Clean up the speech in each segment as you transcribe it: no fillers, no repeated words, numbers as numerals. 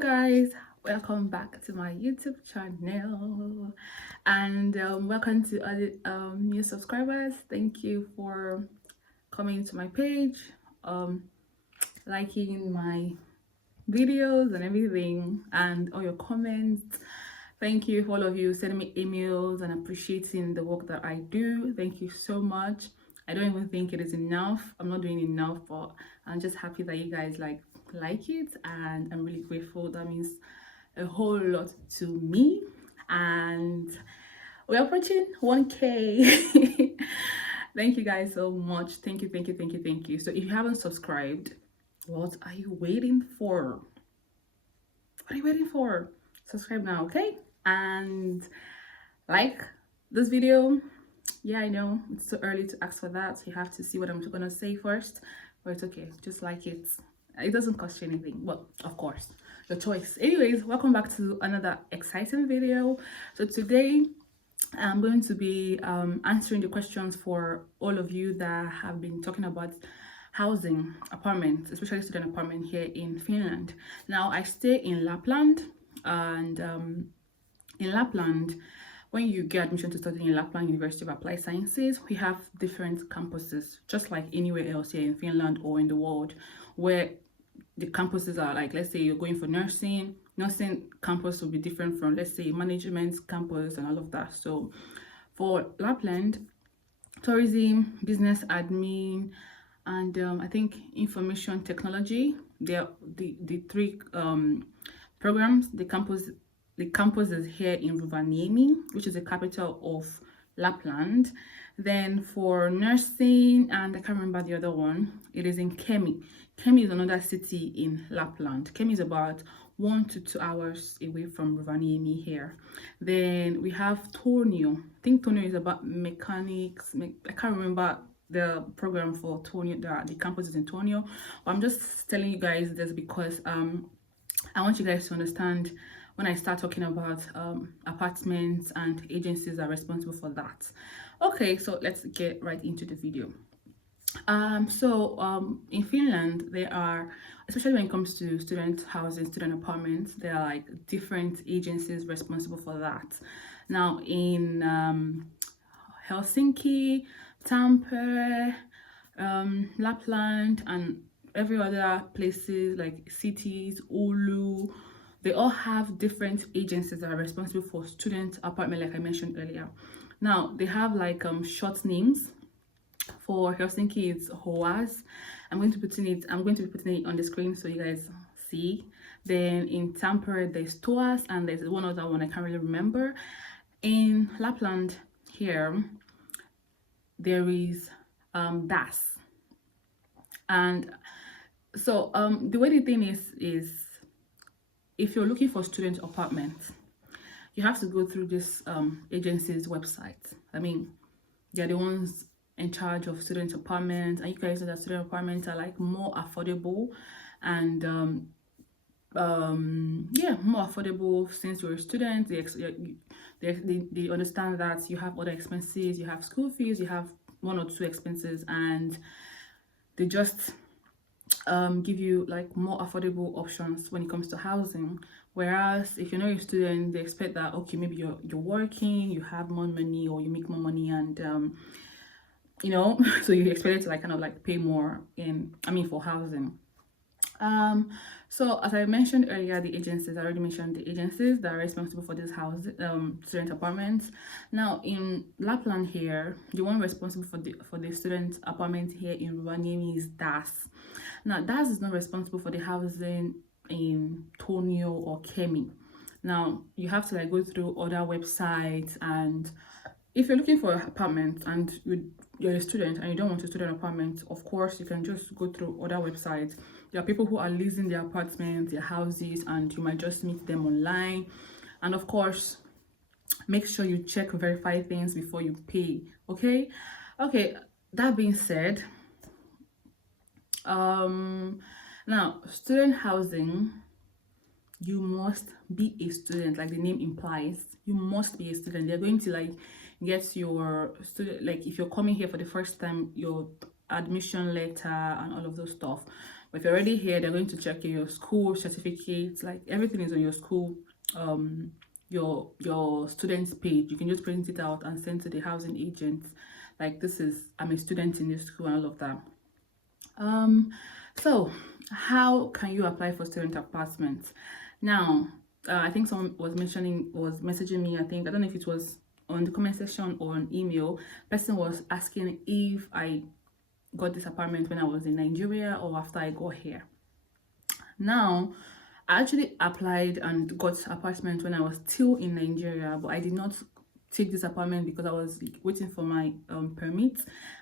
Guys, welcome back to my YouTube channel, and welcome to all the new subscribers. Thank you for coming to my page, liking my videos and everything, and all your comments. Thank you for all of you sending me emails and appreciating the work that I do. Thank you so much. I don't even think it is enough. I'm not doing enough, but I'm just happy that you guys like it, and I'm really grateful. That means a whole lot to me. And we're approaching 1K. Thank you guys so much. Thank you. So if you haven't subscribed, what are you waiting for? What are you waiting for? Subscribe now, okay? And like this video. Yeah, I know it's too early to ask for that. You have to see what I'm gonna say first, but it's okay. Just like it. It doesn't cost you anything. Well, of course, your choice. Anyways, welcome back to another exciting video. So today I'm going to be answering the questions for all of you that have been talking about housing, apartments, especially student apartment here in Finland. Now I stay in Lapland, and in Lapland, when you get admission to study in Lapland University of Applied Sciences, we have different campuses, just like anywhere else here in Finland or in the world, where the campuses are like, let's say you're going for nursing campus will be different from, let's say, management campus and all of that. So for Lapland, tourism, business admin, and I think information technology, they're the three programs. The campus is here in Rovaniemi, which is the capital of Lapland. Then for nursing, and I can't remember the other one, it is in Kemi. Kemi is another city in Lapland. Kemi is about 1 to 2 hours away from Rovaniemi here. Then we have Tornio. I think Tornio is about mechanics. I can't remember the program for Tornio. The campus is in Tornio. But I'm just telling you guys this because I want you guys to understand when I start talking about apartments and agencies that are responsible for that. Okay, so let's get right into the video. In Finland, there are, especially when it comes to student housing, student apartments, there are like different agencies responsible for that. Now in Helsinki, Tampere, Lapland, and every other places like cities, Oulu, they all have different agencies that are responsible for student apartment, like I mentioned earlier. Now they have like short names. For Helsinki, it's HOAS. I'm going to be putting it on the screen so you guys see. Then in Tampere, there's TOAS, and there's one other one I can't really remember. In Lapland here, there is DAS. And so the way the thing is if you're looking for student apartment, you have to go through this agency's website. I mean, they're the ones in charge of student apartments, and you guys know that student apartments are like more affordable, and yeah, more affordable since you're a student. They understand that you have other expenses, you have school fees, you have 1 or 2 expenses, and they just give you like more affordable options when it comes to housing. Whereas if you're not a student, they expect that, okay, maybe you're working, you have more money, or you make more money, and you know, so you expect to like kind of like pay more for housing. So as I mentioned earlier, I already mentioned the agencies that are responsible for this house, student apartments. Now in Lapland here, the one responsible for the student apartment here in Rovaniemi is DAS. Now DAS is not responsible for the housing in Tornio or Kemi. Now you have to like go through other websites, and if you're looking for an apartment and you're a student and you don't want a student apartment, of course you can just go through other websites. There are people who are leasing their apartments, their houses, and you might just meet them online. And of course, make sure you check, verify things before you pay. Okay, that being said, now student housing, you must be a student, like the name implies. You must be a student. They're going to like get your student, like if you're coming here for the first time, your admission letter and all of those stuff. But if you're already here, they're going to check your school certificates, like everything is on your school, your student's page. You can just print it out and send to the housing agents. Like, this is, I'm a student in this school and all of that. So how can you apply for student apartments? Now, I think someone was messaging me. I don't know if it was on the comment section or on email. Person was asking if I got this apartment when I was in Nigeria or after I got here. Now, I actually applied and got apartment when I was still in Nigeria, but I did not take this apartment because I was waiting for my permit,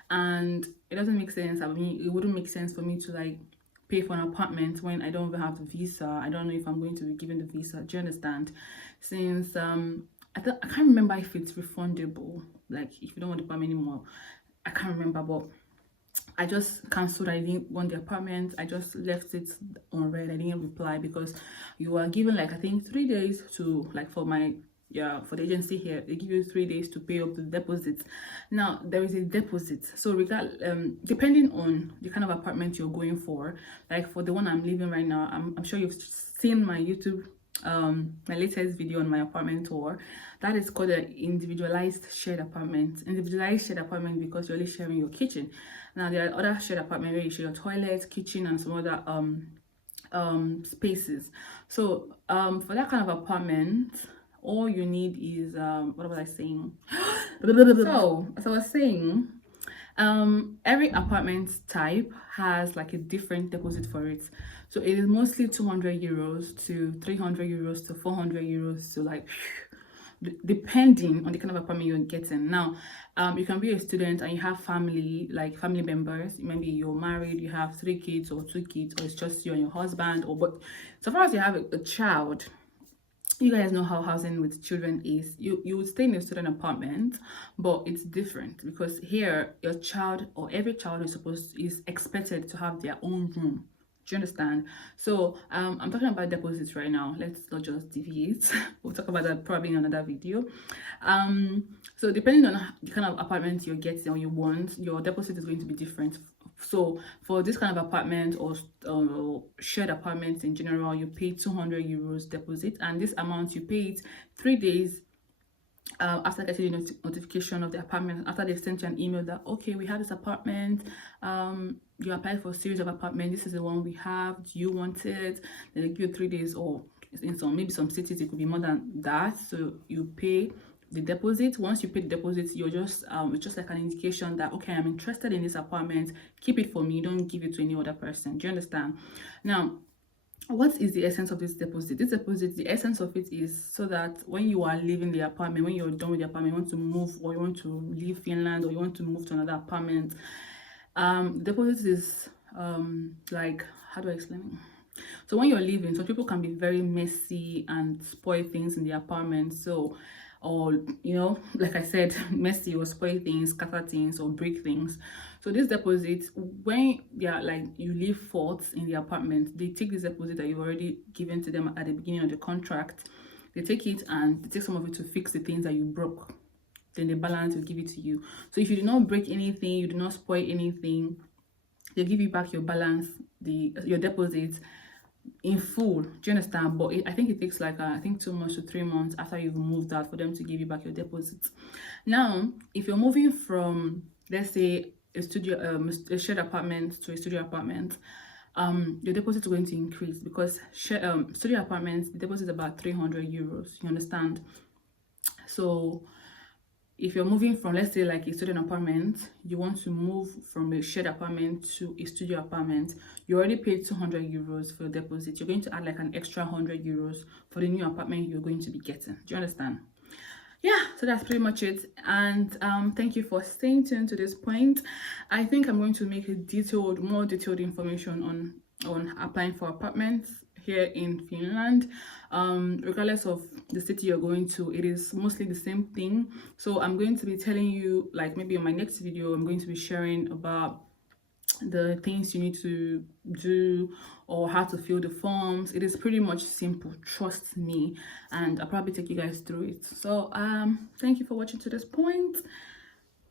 and it doesn't make sense. I mean, it wouldn't make sense for me to like pay for an apartment when I don't even have the visa. I don't know if I'm going to be given the visa. Do you understand? Since I can't remember if it's refundable, like if you don't want the apartment anymore. I can't remember, but I just cancelled. I didn't want the apartment. I just left it on red. I didn't reply because you were given like, I think 3 days to, like, for my, yeah, for the agency here, they give you 3 days to pay up the deposit. Now there is a deposit, so depending on the kind of apartment you're going for, like for the one I'm living right now, I'm sure you've seen my YouTube my latest video on my apartment tour. That is called an individualized shared apartment. Individualized shared apartment because you're only sharing your kitchen. Now there are other shared apartment where you share your toilet, kitchen, and some other spaces. So for that kind of apartment, all you need is what was I saying? So as I was saying, every apartment type has like a different deposit for it. So it is mostly 200 euros to 300 euros to 400 euros to, like, depending on the kind of apartment you're getting. Now you can be a student and you have family, like family members. Maybe you're married, you have 3 kids or 2 kids, or it's just you and your husband, or but so far as you have a child, you guys know how housing with children is. You would stay in a student apartment, but it's different because here your child, or every child, is expected to have their own room. Do you understand? So I'm talking about deposits right now. Let's not just deviate. We'll talk about that probably in another video. So depending on the kind of apartment you're getting or you want, your deposit is going to be different. So for this kind of apartment or shared apartments in general, you pay 200 euros deposit, and this amount you pay it 3 days after getting the notification of the apartment, after they've sent you an email that, okay, we have this apartment, you applied for a series of apartment, this is the one we have, do you want it? Then they give you 3 days, or in maybe some cities it could be more than that. So you pay the deposit. Once you pay the deposit, you're just it's just like an indication that, okay, I'm interested in this apartment, keep it for me, don't give it to any other person. Do you understand? Now, what is the essence of this deposit? This deposit, the essence of it is so that when you are leaving the apartment, when you're done with the apartment, you want to move, or you want to leave Finland, or you want to move to another apartment, deposit is like, how do I explain it? So when you're leaving, some people can be very messy and spoil things in the apartment. So, or you know, like I said, messy or spoil things, scatter things, or break things. So this deposit, when like you leave faults in the apartment, they take this deposit that you've already given to them at the beginning of the contract. They take it and they take some of it to fix the things that you broke. Then the balance will give it to you. So if you do not break anything, you do not spoil anything, they'll give you back your balance, your deposit in full. Do you understand? But I think it takes like I think 2 months to 3 months after you've moved out for them to give you back your deposit. Now if you're moving from, let's say, a shared apartment to a studio apartment, your deposit is going to increase because studio apartments, the deposit is about 300 euros. You understand? So if you're moving from, let's say, like a student apartment, you want to move from a shared apartment to a studio apartment, you already paid 200 euros for your deposit. You're going to add like an extra 100 euros for the new apartment you're going to be getting. Do you understand? Yeah, so that's pretty much it. And thank you for staying tuned to this point. I think I'm going to make a more detailed information on applying for apartments here in Finland. Regardless of the city you're going to, it is mostly the same thing. So I'm going to be telling you, like maybe on my next video, I'm going to be sharing about the things you need to do or how to fill the forms. It is pretty much simple, trust me, and I'll probably take you guys through it. So thank you for watching to this point.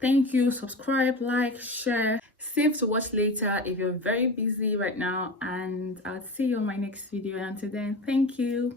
Thank you. Subscribe, like, share, save to watch later if you're very busy right now, and I'll see you on my next video. And until then, thank you.